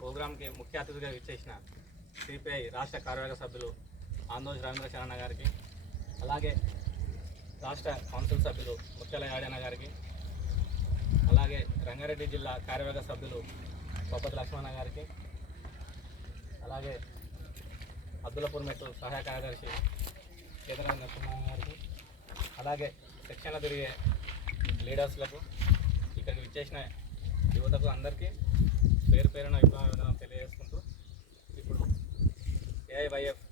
ప్రోగ్రాంకి ముఖ్య అతిథిగా విచ్చేసిన సిపిఐ రాష్ట్ర కార్యవర్గ సభ్యులు ఆందోళన రవీంద్ర శరణ గారికి, అలాగే రాష్ట్ర కౌన్సిల్ సభ్యులు ముత్యాల యాడన్న గారికి, అలాగే రంగారెడ్డి జిల్లా కార్యవర్గ సభ్యులు బొప్పతి లక్ష్మణ గారికి, అలాగే అబ్దుల్లాపూర్ మెట్టు సహాయ కార్యదర్శి కేంద్ర నరసింహన్ గారికి, అలాగే శిక్షణ తిరిగే లీడర్స్లకు, ఇక్కడికి విచ్చేసిన యువతకు అందరికీ పేరు పేరున విప్లవం తెలియజేసుకుంటూ ఇప్పుడు ఏఐవైఎఫ్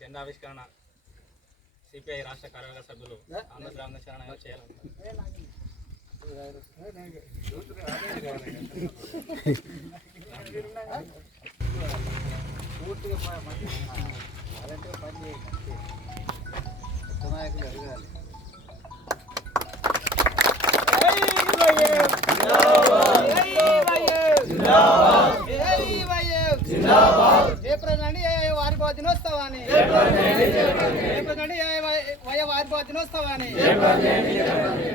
జెండా ఆవిష్కరణ సిపిఐ రాష్ట్ర కార్యవర్గ సభ్యులు ఆంధ్ర రవీంద్ర శరణ గారు చేయాలన్నారు.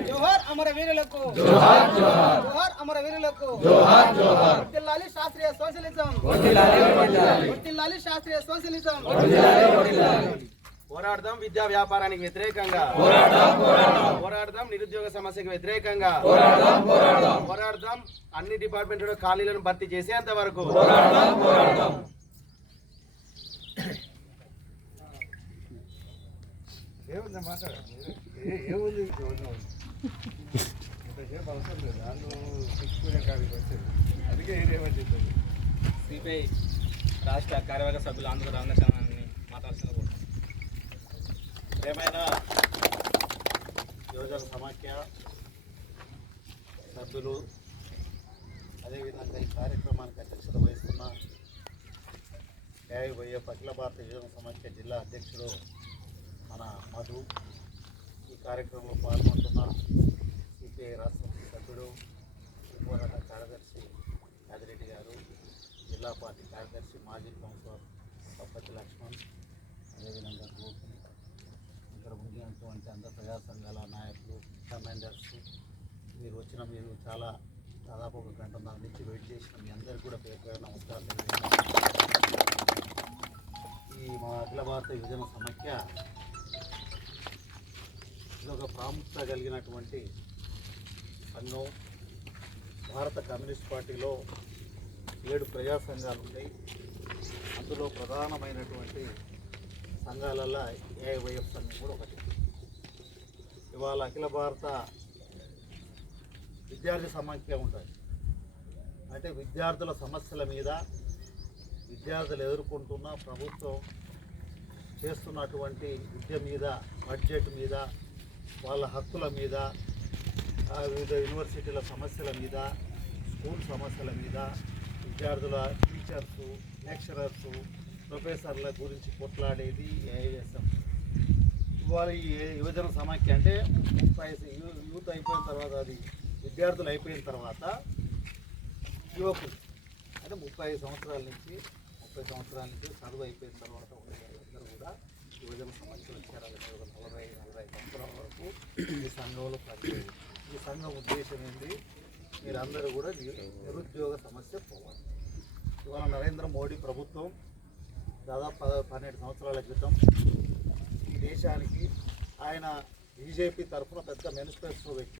జోహార్ అమరవీరులకు, జోహార్ అమరవీరులకు, వర్ధిల్లాలి శాస్త్రీయ సోషలిజం, వర్ధిల్లాలి శాస్త్రీయ సోషలిజం. పోరాడదాం విద్యా వ్యాపారానికి వ్యతిరేకంగా, పోరాడదాం నిరుద్యోగ సమస్యకు వ్యతిరేకంగా, పోరాడదాం అన్ని డిపార్ట్మెంట్లో ఖాళీలను భర్తీ చేసేంత వరకు. సిపిఐ రాష్ట్ర కార్యవర్గ సభ్యులు ఆంధ్ర రవీంద్ర శరణాన్ని మాట్లాడుతున్న ఏమైనా యువజన సమాఖ్య సభ్యులు, అదేవిధంగా ఈ కార్యక్రమానికి అధ్యక్షత వహిస్తున్న ఏఐవైఎఫ్ అఖిల భారత యువజన సమాఖ్య జిల్లా అధ్యక్షుడు మన మధు, ఈ కార్యక్రమంలో పాల్గొంటున్న సిపిఐ రాష్ట్ర సభ్యుడు పోరాట కార్యదర్శి యాదిరెడ్డి గారు, జిల్లా పార్టీ కార్యదర్శి మాజీ కౌన్సిలర్ బొప్పతి లక్ష్మణ్, అదేవిధంగా గ్రూప్ ఇక్కడ ఉండినటువంటి అందరు ప్రజా సంఘాల నాయకులు, కమాండర్స్, మీరు చాలా దాదాపు 1 గంటన్నర నుంచి వెయిట్ చేసిన మీ అందరికీ కూడా పేరు పేరు నమస్కారం. ఈ మా అఖిల భారత యువజన సమాఖ్య ఇది ఒక ప్రాముఖ్యత కలిగినటువంటి సంఘం. భారత కమ్యూనిస్ట్ పార్టీలో 7 ప్రజా సంఘాలు ఉన్నాయి. అందులో ప్రధానమైనటువంటి సంఘాలలో ఏఐవైఎఫ్ సంఘం కూడా ఒకటి. ఇవాళ అఖిల భారత విద్యార్థి సమాఖ్య ఉంటుంది. అంటే విద్యార్థుల సమస్యల మీద, విద్యార్థులు ఎదుర్కొంటున్న ప్రభుత్వం చేస్తున్నటువంటి విద్య మీద, బడ్జెట్ మీద, వాళ్ళ హక్కుల మీద, వివిధ యూనివర్సిటీల సమస్యల మీద, స్కూల్ సమస్యల మీద, విద్యార్థుల టీచర్సు, లెక్చరర్సు, ప్రొఫెసర్ల గురించి కొట్లాడేది ఏఐఎస్ఎఫ్. ఇవాళ ఈ యువజన సమాఖ్య అంటే యూత్ అయిపోయిన తర్వాత, అది విద్యార్థులు అయిపోయిన తర్వాత యువకులు అంటే 30 సంవత్సరాల నుంచి చదువు అయిపోయిన తర్వాత ఉండేవాళ్ళందరూ కూడా యువజన సమాఖ్యలో చేరాలి. 40-45 సంవత్సరాల వరకు ఈ సంఘంలో పనిచేయాలి. ఈ సంఘం ఉద్దేశం ఏంటి? మీరందరూ కూడా నిరుద్యోగ సమస్య పోవాలి. ఇవాళ నరేంద్ర మోడీ ప్రభుత్వం దాదాపు 12 సంవత్సరాల క్రితం ఈ దేశానికి ఆయన బీజేపీ తరఫున పెద్ద మేనిఫెస్టో